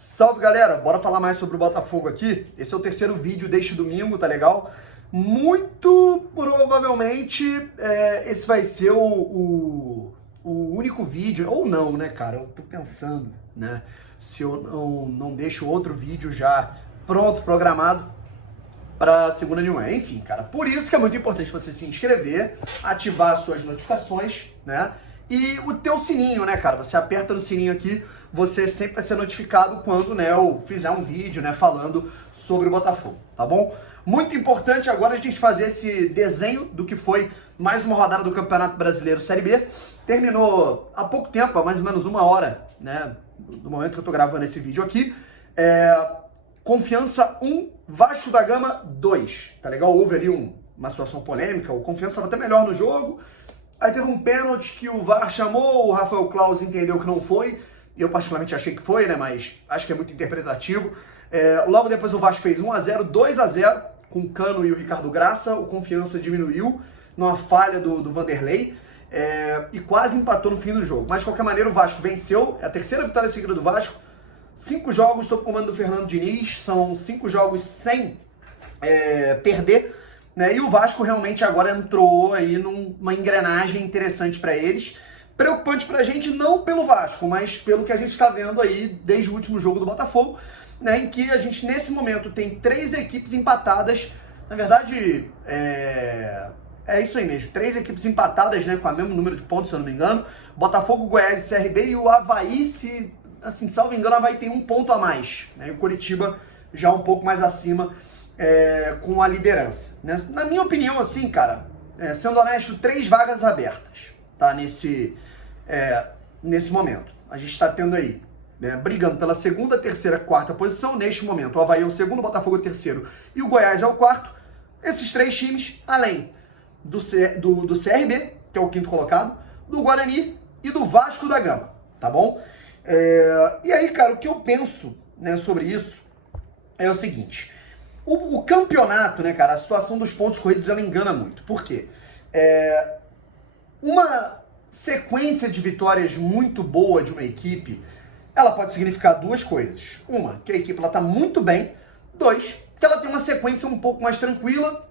Salve, galera! Bora falar mais sobre o Botafogo aqui. Esse é o terceiro vídeo deste domingo, tá legal? Muito provavelmente esse vai ser o único vídeo, ou não, né, cara? Eu tô pensando, né? Se eu não deixo outro vídeo já pronto, programado para segunda de manhã. Enfim, cara, por isso que é muito importante você se inscrever, ativar as suas notificações, né? E o teu sininho, né, cara? Você aperta no sininho aqui, você sempre vai ser notificado quando, né, eu fizer um vídeo, né, falando sobre o Botafogo, tá bom? Muito importante agora a gente fazer esse desenho do que foi mais uma rodada do Campeonato Brasileiro Série B. Terminou há pouco tempo, há mais ou menos uma hora, né, do momento que eu tô gravando esse vídeo aqui. Confiança 1, Vasco da Gama 2, tá legal? Houve ali uma situação polêmica, o Confiança estava até melhor no jogo, aí teve um pênalti que o VAR chamou, o Rafael Claus entendeu que não foi, eu particularmente achei que foi, né, mas acho que é muito interpretativo. Logo depois o Vasco fez 1-0, 2-0, com o Cano e o Ricardo Graça, o Confiança diminuiu numa falha do Vanderlei, e quase empatou no fim do jogo. Mas de qualquer maneira o Vasco venceu, é a terceira vitória seguida do Vasco, 5 jogos sob o comando do Fernando Diniz, são 5 jogos sem perder, né? E o Vasco realmente agora entrou aí numa engrenagem interessante para eles. Preocupante pra gente não pelo Vasco, mas pelo que a gente está vendo aí desde o último jogo do Botafogo, né? Em que a gente nesse momento tem 3 equipes empatadas, na verdade é isso aí mesmo, 3 equipes empatadas, né, com o mesmo número de pontos, se eu não me engano, Botafogo, Goiás e CRB, e o Avaí, salvo engano, o Avaí tem 1 ponto a mais, né? E o Coritiba já um pouco mais acima com a liderança, né? Na minha opinião, assim, cara, sendo honesto, 3 vagas abertas, tá? Nesse momento. A gente está tendo aí, né, brigando pela segunda, terceira, quarta posição. Neste momento, o Avaí é o segundo, o Botafogo é o terceiro e o Goiás é o quarto. Esses 3 times, além do CRB, que é o quinto colocado, do Guarani e do Vasco da Gama, tá bom? E aí, cara, o que eu penso, né, sobre isso é o seguinte: o campeonato, né, cara, a situação dos pontos corridos, ela engana muito. Por quê? Uma sequência de vitórias muito boa de uma equipe, ela pode significar 2 coisas. Uma, que a equipe está muito bem. 2, que ela tem uma sequência um pouco mais tranquila,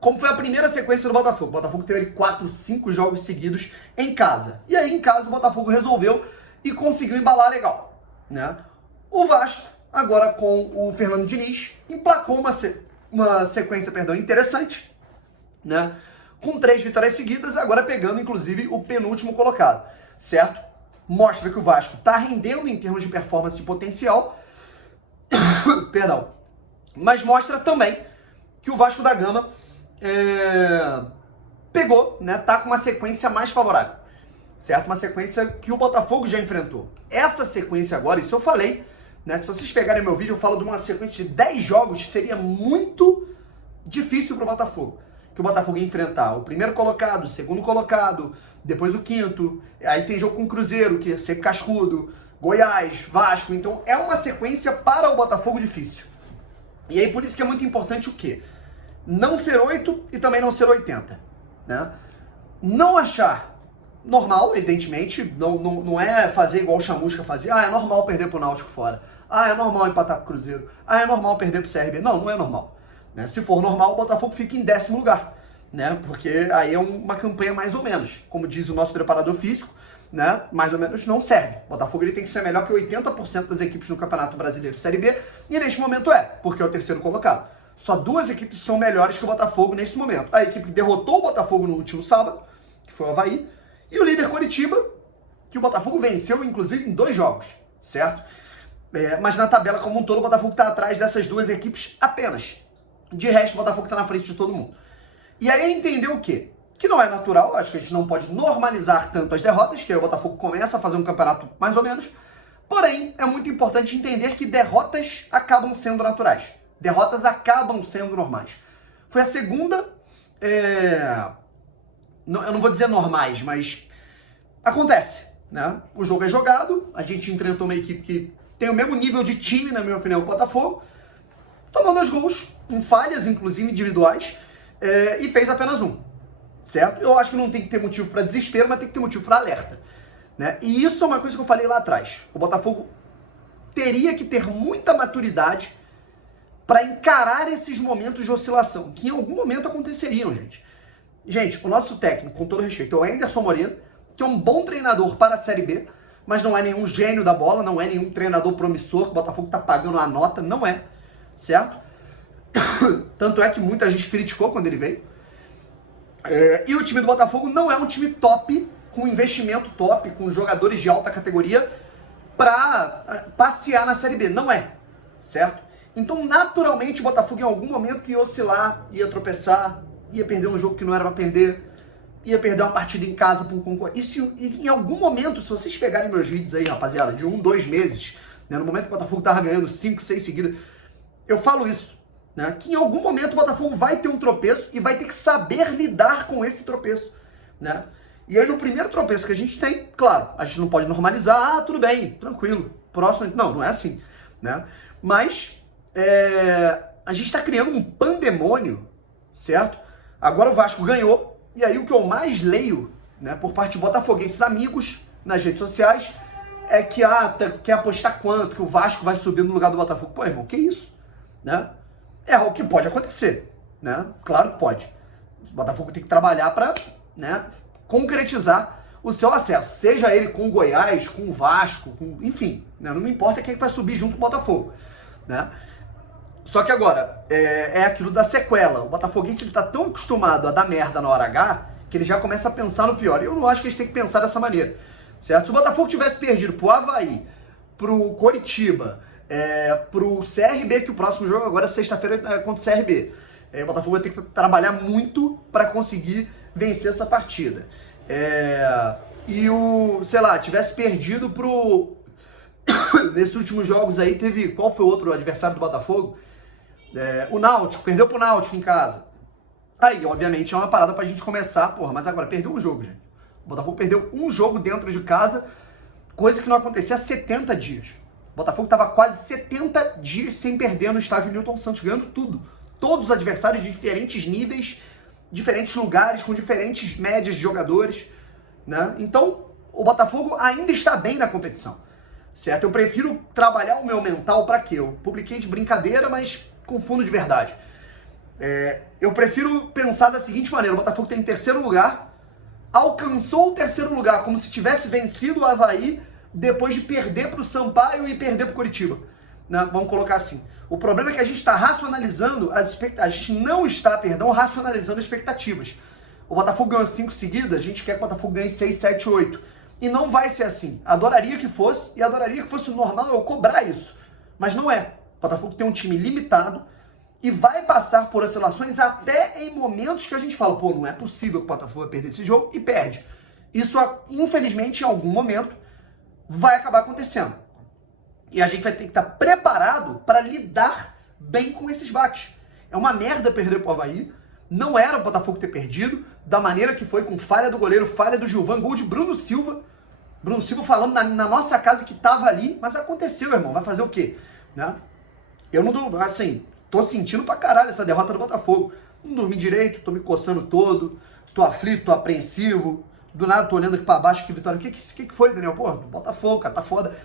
como foi a primeira sequência do Botafogo. O Botafogo teve 4, 5 jogos seguidos em casa. E aí, em casa, o Botafogo resolveu e conseguiu embalar legal, né? O Vasco, agora com o Fernando Diniz, emplacou uma sequência interessante, né? Com 3 vitórias seguidas, agora pegando, inclusive, o penúltimo colocado, certo? Mostra que o Vasco está rendendo em termos de performance e potencial, perdão, mas mostra também que o Vasco da Gama pegou, né? Tá com uma sequência mais favorável, certo? Uma sequência que o Botafogo já enfrentou. Essa sequência agora, isso eu falei, né? Se vocês pegarem meu vídeo, eu falo de uma sequência de 10 jogos que seria muito difícil para o Botafogo. Que o Botafogo ia enfrentar o primeiro colocado, o segundo colocado, depois o quinto, aí tem jogo com o Cruzeiro, que é sempre cascudo, Goiás, Vasco, então é uma sequência para o Botafogo difícil. E aí por isso que é muito importante o quê? Não ser 8 e também não ser 80, né? Não achar normal, evidentemente, não é fazer igual o Chamusca fazia, é normal perder pro Náutico fora, é normal empatar pro Cruzeiro, é normal perder pro CRB, não é normal. Né? Se for normal, o Botafogo fica em 10º lugar, né? Porque aí é uma campanha mais ou menos, como diz o nosso preparador físico, né? Mais ou menos não serve. O Botafogo ele tem que ser melhor que 80% das equipes no Campeonato Brasileiro Série B, e neste momento porque é o terceiro colocado. Só 2 equipes são melhores que o Botafogo nesse momento. A equipe que derrotou o Botafogo no último sábado, que foi o Avaí, e o líder Coritiba, que o Botafogo venceu, inclusive, em 2 jogos, certo? Mas na tabela como um todo, o Botafogo está atrás dessas 2 equipes apenas. De resto, o Botafogo está na frente de todo mundo. E aí entender o quê? Que não é natural, acho que a gente não pode normalizar tanto as derrotas, que aí o Botafogo começa a fazer um campeonato mais ou menos. Porém, é muito importante entender que derrotas acabam sendo naturais. Derrotas acabam sendo normais. Foi a segunda, eu não vou dizer normais, mas acontece, né? O jogo é jogado, a gente enfrentou uma equipe que tem o mesmo nível de time, na minha opinião, o Botafogo, tomou 2 gols, em falhas, inclusive individuais, e fez apenas 1, certo? Eu acho que não tem que ter motivo para desespero, mas tem que ter motivo para alerta, né? E isso é uma coisa que eu falei lá atrás. O Botafogo teria que ter muita maturidade para encarar esses momentos de oscilação, que em algum momento aconteceriam, gente. Gente, o nosso técnico, com todo respeito, é o Anderson Moreira, que é um bom treinador para a Série B, mas não é nenhum gênio da bola, não é nenhum treinador promissor que o Botafogo tá pagando a nota, não é, certo? Tanto é que muita gente criticou quando ele veio. E o time do Botafogo não é um time top, com investimento top, com jogadores de alta categoria, para passear na Série B, não é, certo? Então, naturalmente, o Botafogo em algum momento ia oscilar, ia tropeçar, ia perder um jogo que não era para perder, ia perder uma partida em casa por concorrente. E em algum momento, se vocês pegarem meus vídeos aí, rapaziada, de 1, 2 meses, né, no momento que o Botafogo tava ganhando 5, 6 seguidas, eu falo isso, né, que em algum momento o Botafogo vai ter um tropeço e vai ter que saber lidar com esse tropeço, né? E aí no primeiro tropeço que a gente tem, claro, a gente não pode normalizar, tudo bem, tranquilo, próximo, não é assim, né? Mas a gente tá criando um pandemônio, certo? Agora o Vasco ganhou, e aí o que eu mais leio, né, por parte de botafoguenses amigos nas redes sociais é que quer apostar quanto, que o Vasco vai subir no lugar do Botafogo. Pô, irmão, que isso? Né? É algo que pode acontecer, né? Claro que pode. O Botafogo tem que trabalhar para, né, concretizar o seu acesso, seja ele com o Goiás, com o Vasco, enfim, né? Não me importa quem vai subir junto com o Botafogo, né? Só que agora, é aquilo da sequela. O botafoguense ele tá tão acostumado a dar merda na hora H que ele já começa a pensar no pior. E eu não acho que a gente tem que pensar dessa maneira, certo? Se o Botafogo tivesse perdido pro Avaí, pro Coritiba, pro CRB, que o próximo jogo agora é sexta-feira é contra o CRB, o Botafogo vai ter que trabalhar muito para conseguir vencer essa partida. E tivesse perdido pro... Nesses últimos jogos aí, qual foi o outro adversário do Botafogo? O Náutico, perdeu pro Náutico em casa. Aí, obviamente, é uma parada pra gente começar, mas agora perdeu um jogo, gente. O Botafogo perdeu um jogo dentro de casa, coisa que não acontecia há 70 dias. O Botafogo tava quase 70 dias sem perder no estádio Newton Santos, ganhando tudo. Todos os adversários de diferentes níveis, diferentes lugares, com diferentes médias de jogadores, né? Então, o Botafogo ainda está bem na competição, certo? Eu prefiro trabalhar o meu mental para quê? Eu publiquei de brincadeira, mas com fundo de verdade. Eu prefiro pensar da seguinte maneira: o Botafogo tem em terceiro lugar, alcançou o terceiro lugar como se tivesse vencido o Avaí depois de perder para o Sampaio e perder para o Coritiba, né? Vamos colocar assim. O problema é que a gente está racionalizando as expectativas, a gente não está, racionalizando expectativas. O Botafogo ganhou 5 seguidas, a gente quer que o Botafogo ganhe 6, 7, 8. E não vai ser assim. Adoraria que fosse, e adoraria que fosse normal eu cobrar isso. Mas não é. O Botafogo tem um time limitado e vai passar por oscilações até em momentos que a gente fala, não é possível que o Botafogo vai perder esse jogo, e perde. Isso, infelizmente, em algum momento, vai acabar acontecendo. E a gente vai ter que estar preparado para lidar bem com esses baques. É uma merda perder pro Avaí. Não era o Botafogo ter perdido, da maneira que foi, com falha do goleiro, falha do Gilvan, gol de Bruno Silva. Bruno Silva falando na nossa casa que tava ali, mas aconteceu, irmão. Vai fazer o quê? Né? Eu não dou, assim, tô sentindo pra caralho essa derrota do Botafogo. Não dormi direito, tô me coçando todo, tô aflito, tô apreensivo. Do nada tô olhando aqui pra baixo, que vitória. O que foi, Daniel? Pô, Botafogo, cara, tá foda.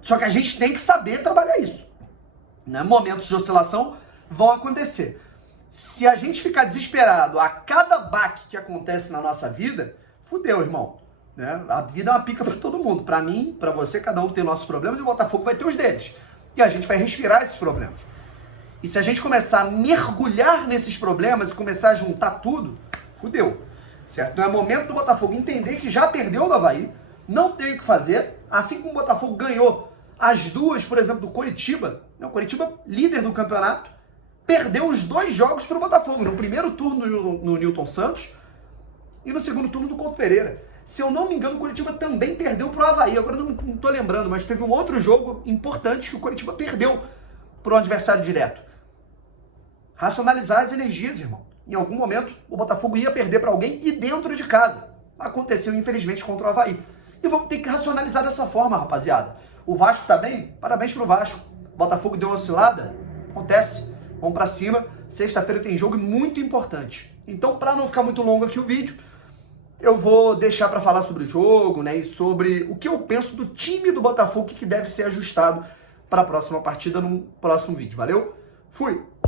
Só que a gente tem que saber trabalhar isso, né? Momentos de oscilação vão acontecer. Se a gente ficar desesperado a cada baque que acontece na nossa vida, fudeu, irmão, né? A vida é uma pica pra todo mundo. Pra mim, pra você, cada um tem nossos problemas e o Botafogo vai ter os deles. E a gente vai respirar esses problemas. E se a gente começar a mergulhar nesses problemas e começar a juntar tudo, fudeu, certo? Então é momento do Botafogo entender que já perdeu do Avaí, não tem o que fazer, assim como o Botafogo ganhou as duas, por exemplo, do Coritiba, o Coritiba, líder do campeonato, perdeu os 2 jogos para o Botafogo, no primeiro turno no Newton Santos e no segundo turno do Couto Pereira. Se eu não me engano, o Coritiba também perdeu para o Avaí, agora não estou lembrando, mas teve um outro jogo importante que o Coritiba perdeu para um adversário direto. Racionalizar as energias, irmão. Em algum momento, o Botafogo ia perder para alguém e dentro de casa. Aconteceu, infelizmente, contra o Avaí. E vamos ter que racionalizar dessa forma, rapaziada. O Vasco tá bem? Parabéns pro Vasco. O Botafogo deu uma oscilada? Acontece. Vamos pra cima. Sexta-feira tem jogo muito importante. Então, para não ficar muito longo aqui o vídeo, eu vou deixar para falar sobre o jogo, né, e sobre o que eu penso do time do Botafogo que deve ser ajustado para a próxima partida num próximo vídeo. Valeu? Fui!